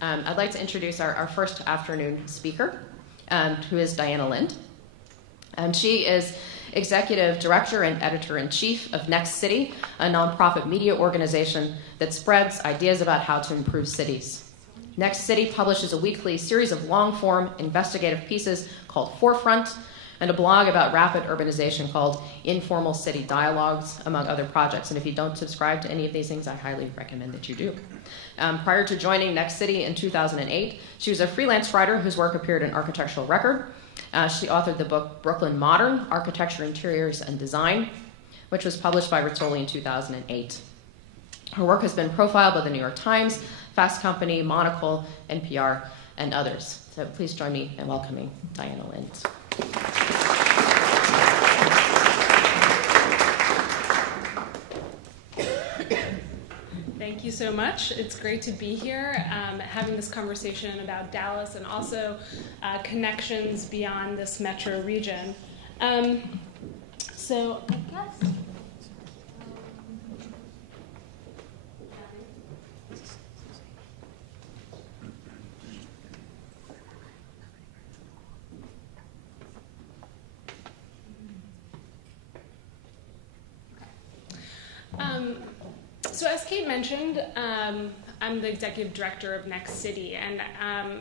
I'd like to introduce our first afternoon speaker, who is Diana Lind. She is Executive Director and Editor-in-Chief of Next City, a nonprofit media organization that spreads ideas about how to improve cities. Next City publishes a weekly series of long-form investigative pieces called Forefront, and a blog about rapid urbanization called Informal City Dialogues, among other projects. And if you don't subscribe to any of these things, I highly recommend that you do. Prior to joining Next City in 2008, she was a freelance writer whose work appeared in Architectural Record. She authored the book Brooklyn Modern, Architecture, Interiors, and Design, which was published by Rizzoli in 2008. Her work has been profiled by the New York Times, Fast Company, Monocle, NPR, and others. So please join me in welcoming Diana Lind. Thank you so much. It's great to be here having this conversation about Dallas and also connections beyond this metro region. So I guess... So as Kate mentioned, I'm the executive director of Next City, and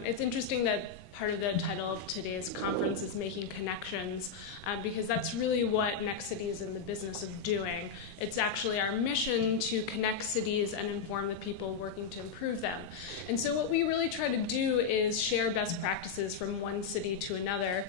it's interesting that part of the title of today's conference is Making Connections, because that's really what Next City is in the business of doing. It's actually our mission to connect cities and inform the people working to improve them. And so what we really try to do is share best practices from one city to another.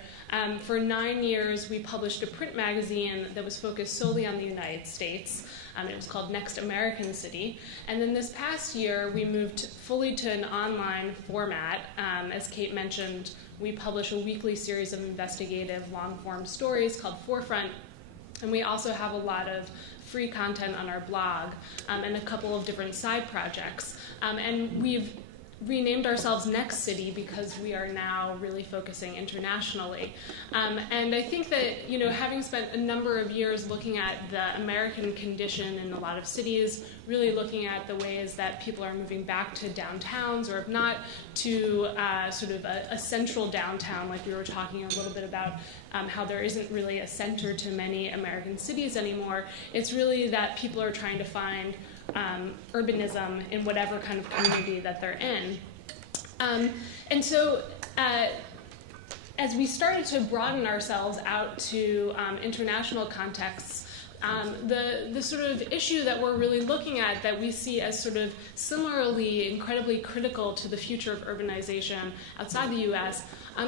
For 9 years, we published a print magazine that was focused solely on the United States. It was called Next American City. And then this past year, we moved fully to an online format. As Kate mentioned, we publish a weekly series of investigative long-form stories called Forefront. And we also have a lot of free content on our blog and a couple of different side projects. And we've renamed ourselves Next City because we are now really focusing internationally. And I think that, having spent a number of years looking at the American condition in a lot of cities, really looking at the ways that people are moving back to downtowns, or if not, to sort of a central downtown, like we were talking a little bit about how there isn't really a center to many American cities anymore. It's really that people are trying to find urbanism in whatever kind of community that they're in. And so as we started to broaden ourselves out to international contexts, the sort of issue that we're really looking at that we see as sort of similarly incredibly critical to the future of urbanization outside the US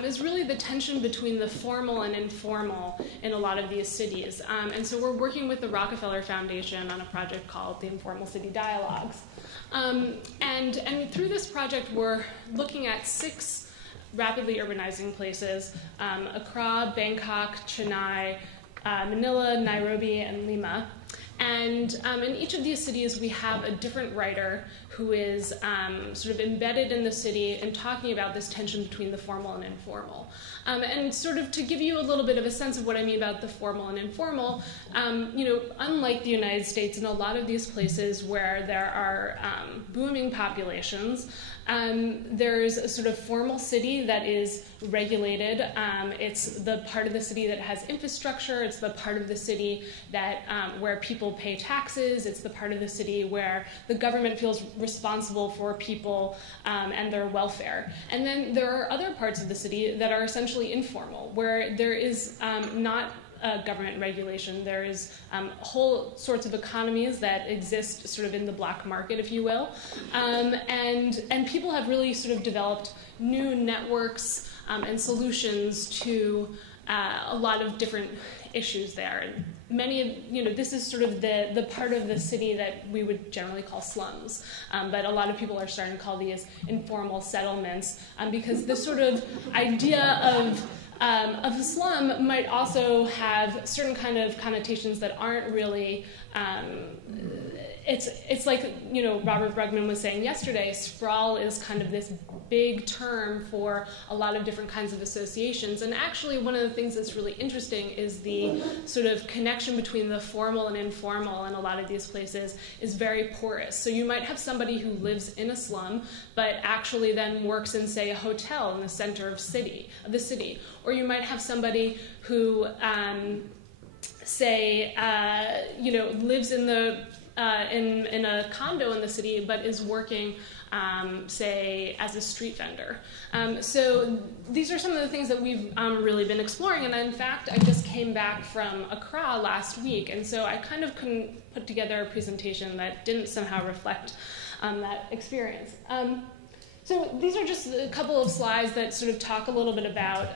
is really the tension between the formal and informal in a lot of these cities. And so we're working with the Rockefeller Foundation on a project called the Informal City Dialogues. And through this project, we're looking at 6 rapidly urbanizing places, Accra, Bangkok, Chennai, Manila, Nairobi, and Lima. And in each of these cities, we have a different writer who is sort of embedded in the city and talking about this tension between the formal and informal. And sort of to give you a little bit of a sense of what I mean about the formal and informal, unlike the United States, in a lot of these places where there are booming populations, there's a sort of formal city that is regulated. It's the part of the city that has infrastructure. It's the part of the city that where people pay taxes. It's the part of the city where the government feels responsible for people and their welfare. And then there are other parts of the city that are essentially informal, where there is not government regulation. There is whole sorts of economies that exist sort of in the black market, if you will. And people have really sort of developed new networks and solutions to a lot of different issues there. And many of, this is sort of the part of the city that we would generally call slums. But a lot of people are starting to call these informal settlements because this sort of idea of a slum might also have certain kind of connotations that aren't really it's like, you know, Robert Brugman was saying yesterday, sprawl is kind of this big term for a lot of different kinds of associations. And actually, one of the things that's really interesting is the sort of connection between the formal and informal in a lot of these places is very porous. So you might have somebody who lives in a slum, but actually then works in, say, a hotel in the center of the city. Or you might have somebody who, say, you know, lives in the in a condo in the city, but is working, say, as a street vendor. So these are some of the things that we've really been exploring. And in fact, I just came back from Accra last week, and so I kind of couldn't put together a presentation that didn't somehow reflect that experience. So these are just a couple of slides that sort of talk a little bit about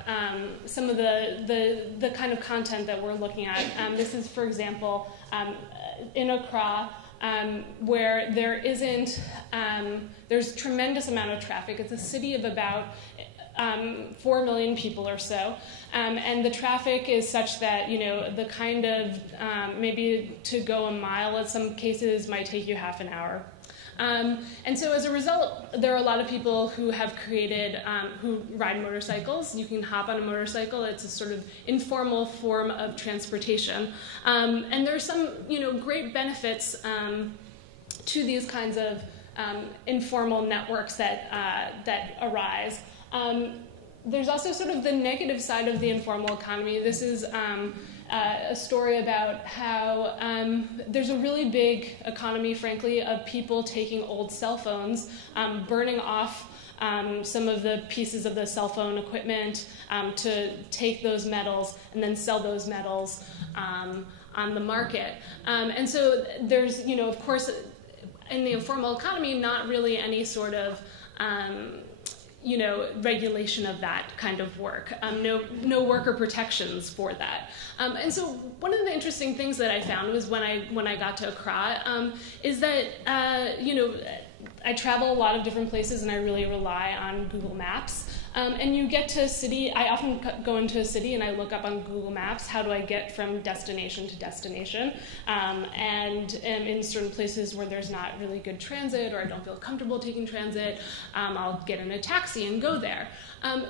some of the kind of content that we're looking at. This is, for example, in Accra, where there isn't, there's a tremendous amount of traffic. It's a city of about 4 million people or so, and the traffic is such that, you know, the kind of, maybe to go a mile in some cases might take you half an hour. And so as a result, there are a lot of people who have created, who ride motorcycles. You can hop on a motorcycle. It's a sort of informal form of transportation. And there's some, you know, great benefits to these kinds of informal networks that arise. There's also sort of the negative side of the informal economy. This is a story about how there's a really big economy, frankly, of people taking old cell phones, burning off some of the pieces of the cell phone equipment to take those metals and then sell those metals on the market. And so there's, you know, of course, in the informal economy, not really any sort of you know, regulation of that kind of work. No worker protections for that. And so one of the interesting things that I found was when I got to Accra is that, you know, I travel a lot of different places and I really rely on Google Maps. And you get to a city, I often go into a city and I look up on Google Maps, how do I get from destination to destination? And in certain places where there's not really good transit or I don't feel comfortable taking transit, I'll get in a taxi and go there.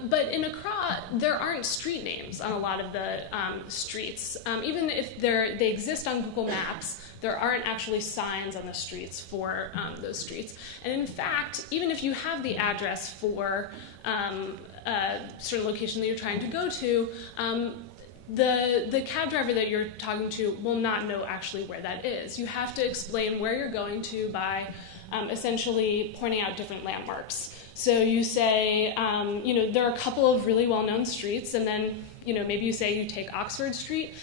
But in Accra, there aren't street names on a lot of the streets. Even if they exist on Google Maps, there aren't actually signs on the streets for those streets. And in fact, even if you have the address for a certain location that you're trying to go to, the cab driver that you're talking to will not know actually where that is. You have to explain where you're going to by essentially pointing out different landmarks. So you say, you know, there are a couple of really well-known streets, and then, you know, maybe you say you take Oxford Street.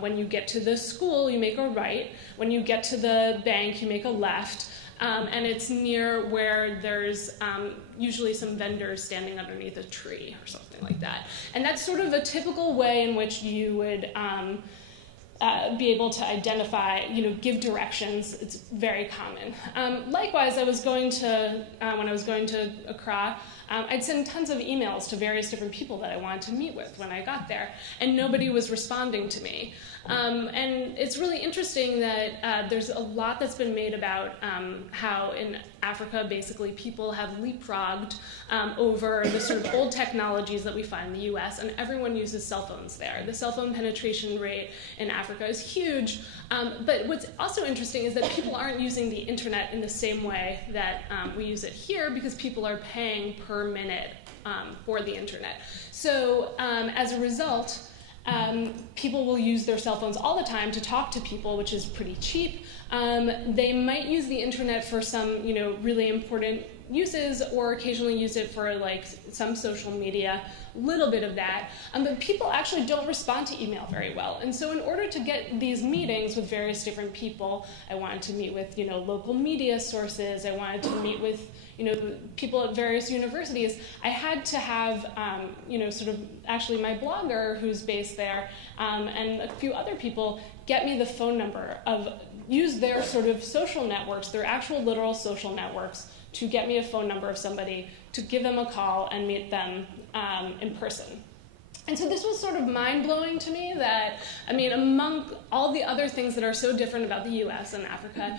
When you get to the school, you make a right. When you get to the bank, you make a left. And it's near where there's usually some vendors standing underneath a tree or something like that. And that's sort of a typical way in which you would be able to identify, you know, give directions. It's very common. Likewise, when I was going to Accra, I'd send tons of emails to various different people that I wanted to meet with when I got there, and nobody was responding to me. And it's really interesting that there's a lot that's been made about how in Africa, basically, people have leapfrogged over the sort of old technologies that we find in the US, and everyone uses cell phones there. The cell phone penetration rate in Africa is huge, but what's also interesting is that people aren't using the internet in the same way that we use it here, because people are paying per minute for the internet. So as a result, people will use their cell phones all the time to talk to people, which is pretty cheap. They might use the internet for some, you know, really important uses, or occasionally use it for like some social media, little bit of that. But people actually don't respond to email very well. And so in order to get these meetings with various different people, I wanted to meet with, you know, local media sources. I wanted to meet with, you know, people at various universities. I had to have, you know, sort of actually my blogger who's based there and a few other people get me the phone number use their sort of social networks, their actual literal social networks, to get me a phone number of somebody, to give them a call and meet them in person. And so this was sort of mind-blowing to me that, I mean, among all the other things that are so different about the US and Africa,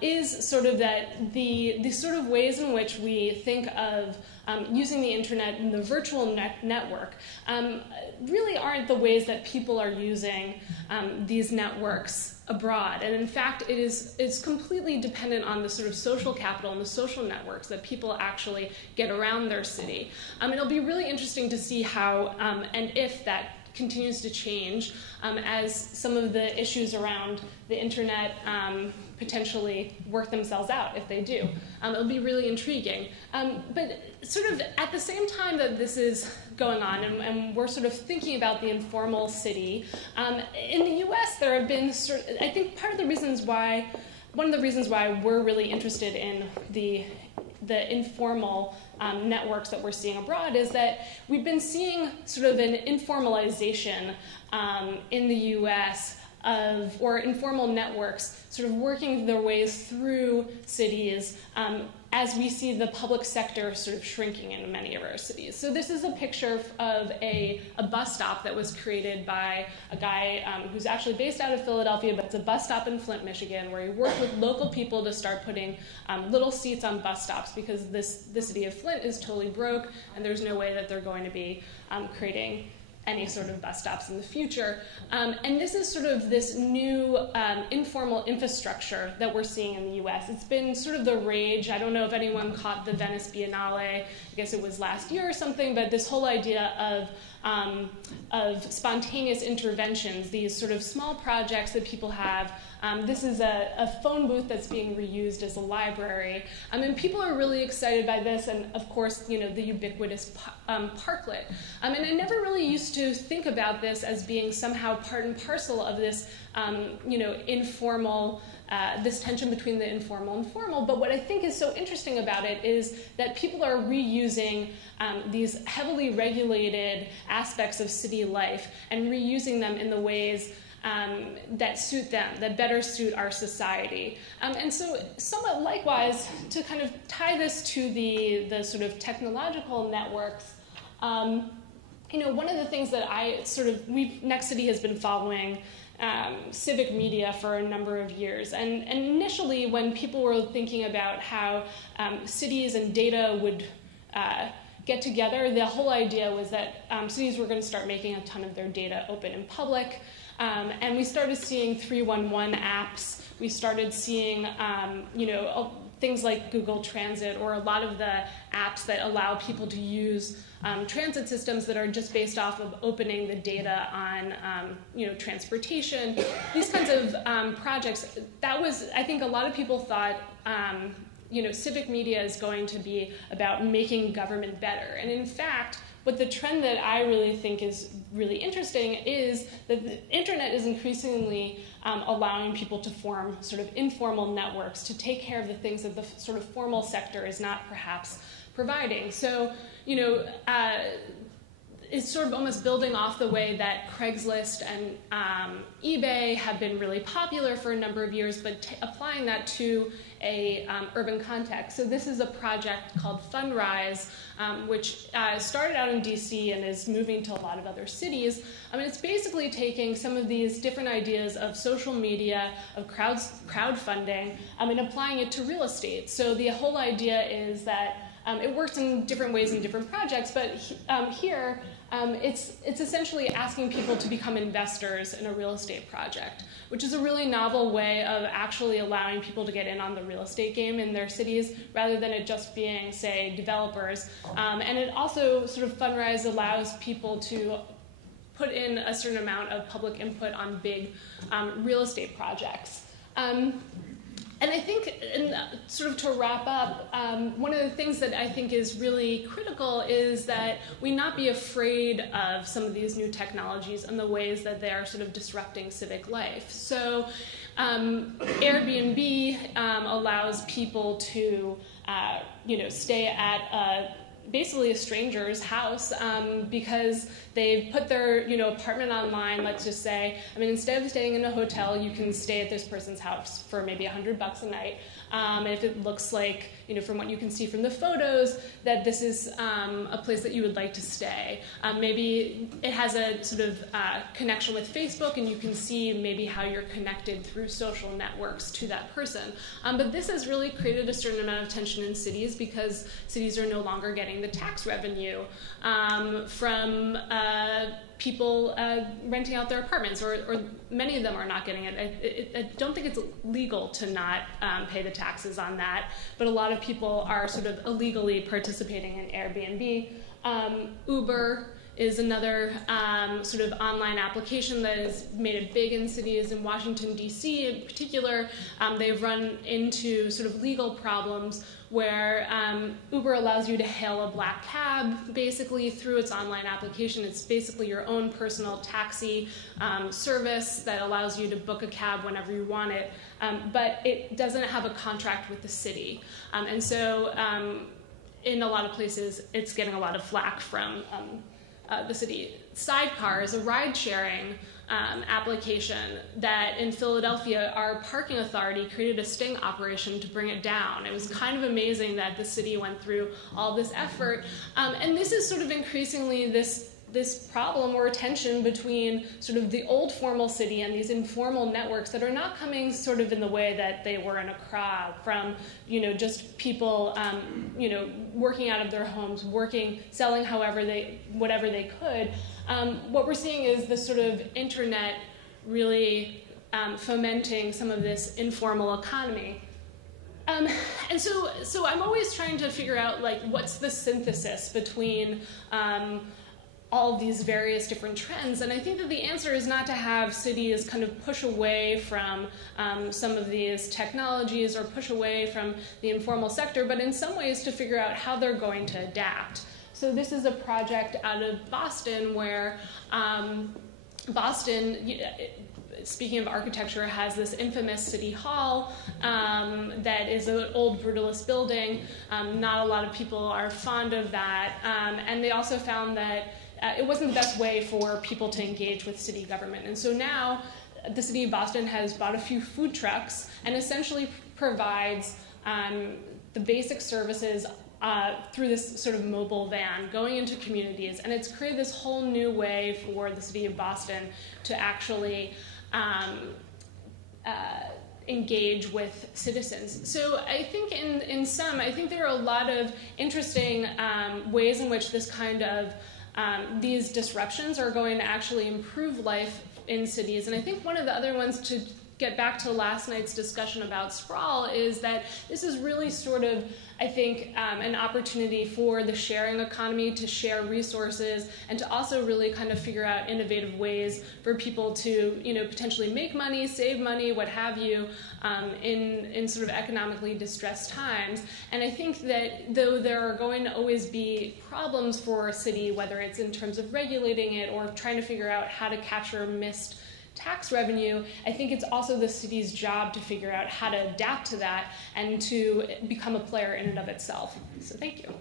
is sort of that the sort of ways in which we think of using the internet and the virtual network really aren't the ways that people are using these networks abroad. And in fact, it's completely dependent on the sort of social capital and the social networks that people actually get around their city. It'll be really interesting to see how and if that continues to change as some of the issues around the internet potentially work themselves out, if they do. It'll be really intriguing. But sort of at the same time that this is going on, and we're sort of thinking about the informal city, in the US there have been I think one of the reasons why we're really interested in the informal networks that we're seeing abroad is that we've been seeing sort of an informalization in the US or informal networks sort of working their ways through cities as we see the public sector sort of shrinking in many of our cities. So this is a picture of a bus stop that was created by a guy who's actually based out of Philadelphia, but it's a bus stop in Flint, Michigan, where he worked with local people to start putting little seats on bus stops because the city of Flint is totally broke, and there's no way that they're going to be creating any sort of bus stops in the future. And this is sort of this new informal infrastructure that we're seeing in the US. It's been sort of the rage. I don't know if anyone caught the Venice Biennale. I guess it was last year or something, but this whole idea of spontaneous interventions, these sort of small projects that people have. This is a phone booth that's being reused as a library. And people are really excited by this, and of course, the ubiquitous parklet. And I never really used to think about this as being somehow part and parcel of this, informal, this tension between the informal and formal. But what I think is so interesting about it is that people are reusing these heavily regulated aspects of city life and reusing them in the ways that suit them, that better suit our society. And so somewhat likewise, to kind of tie this to the sort of technological networks, one of the things that Next City has been following civic media for a number of years. And initially, when people were thinking about how cities and data would get together, the whole idea was that cities were going to start making a ton of their data open and public. And we started seeing 311 apps. We started seeing, things like Google Transit, or a lot of the apps that allow people to use transit systems that are just based off of opening the data on, transportation. These kinds of projects. That was, I think, a lot of people thought. Civic media is going to be about making government better. And in fact, what the trend that I really think is really interesting is that the internet is increasingly allowing people to form sort of informal networks to take care of the things that the sort of formal sector is not perhaps providing. So, it's sort of almost building off the way that Craigslist and eBay have been really popular for a number of years, but applying that to a urban context. So this is a project called Fundrise, which started out in DC and is moving to a lot of other cities. It's basically taking some of these different ideas of social media, of crowdfunding, and applying it to real estate. So the whole idea is that it works in different ways in different projects, but here it's essentially asking people to become investors in a real estate project, which is a really novel way of actually allowing people to get in on the real estate game in their cities, rather than it just being, say, developers. And it also sort of Fundrise allows people to put in a certain amount of public input on big real estate projects. And I think, sort of to wrap up, one of the things that I think is really critical is that we not be afraid of some of these new technologies and the ways that they are sort of disrupting civic life. So Airbnb allows people to, stay at basically a stranger's house because they've put their apartment online, let's just say. Instead of staying in a hotel, you can stay at this person's house for maybe $100 a night. And if it looks like from what you can see from the photos, that this is a place that you would like to stay. Maybe it has a sort of connection with Facebook, and you can see maybe how you're connected through social networks to that person. But this has really created a certain amount of tension in cities because cities are no longer getting the tax revenue from people renting out their apartments, or many of them are not getting it. I don't think it's legal to not pay the taxes on that, but a lot of people are sort of illegally participating in Airbnb. Uber is another sort of online application that has made it big in cities. In Washington, D.C. in particular, they've run into sort of legal problems where Uber allows you to hail a black cab basically through its online application. It's basically your own personal taxi service that allows you to book a cab whenever you want it, but it doesn't have a contract with the city. And so in a lot of places, it's getting a lot of flack from the city. Sidecar is a ride-sharing application that in Philadelphia, our parking authority created a sting operation to bring it down. It was kind of amazing that the city went through all this effort. And this is sort of increasingly this problem or tension between sort of the old formal city and these informal networks that are not coming sort of in the way that they were in Accra from, just people, working out of their homes, selling whatever they could. What we're seeing is this sort of internet really fomenting some of this informal economy. And so I'm always trying to figure out, what's the synthesis between all of these various different trends. And I think that the answer is not to have cities kind of push away from some of these technologies or push away from the informal sector, but in some ways to figure out how they're going to adapt. So this is a project out of Boston where Boston, speaking of architecture, has this infamous city hall that is an old brutalist building. Not a lot of people are fond of that. And they also found that it wasn't the best way for people to engage with city government. And so now the city of Boston has bought a few food trucks and essentially provides the basic services through this sort of mobile van going into communities. And it's created this whole new way for the city of Boston to actually engage with citizens. So I think I think there are a lot of interesting ways in which this kind of these disruptions are going to actually improve life in cities. And I think one of the other ones, to get back to last night's discussion about sprawl, is that this is really sort of, I think, an opportunity for the sharing economy to share resources and to also really kind of figure out innovative ways for people to, potentially make money, save money, what have you, in sort of economically distressed times. And I think that though there are going to always be problems for a city, whether it's in terms of regulating it or trying to figure out how to capture missed tax revenue, I think it's also the city's job to figure out how to adapt to that and to become a player in and of itself. So thank you.